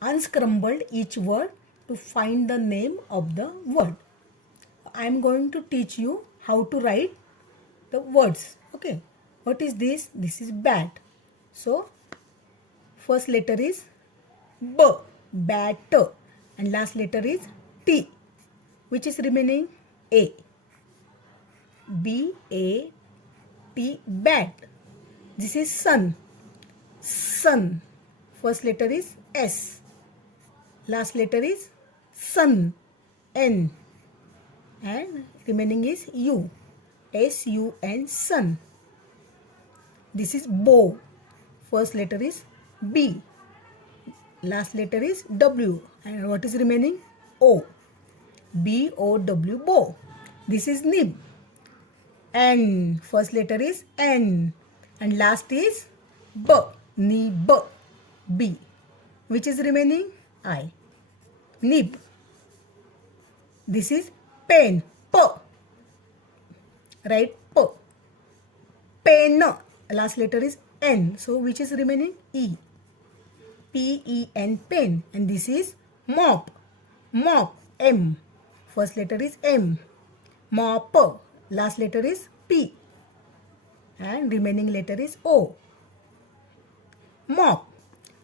unscrambled each word to find the name of the word. I am going to teach you how to write the words. Okay. What is this? This is bat. So, first letter is B, bat, and last letter is T. Which is remaining? A. B, A, T, bat. This is sun. Sun. First letter is S. Last letter is sun. N. And remaining is U. S, U, N, sun. This is bow. First letter is B. Last letter is W. And what is remaining? O. B, O, W, bow. This is nib. N. First letter is N. And last is B. Nib. B. Which is remaining? I. Nib. This is pen. P. Right? P. Pen. Last letter is N. So which is remaining? E. P, E, N, pen. And this is mop. Mop. M. First letter is M. Mop. Last letter is P. And remaining letter is O. Mop.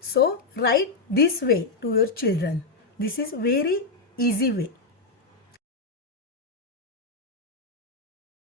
So write this way to your children. This is very easy way.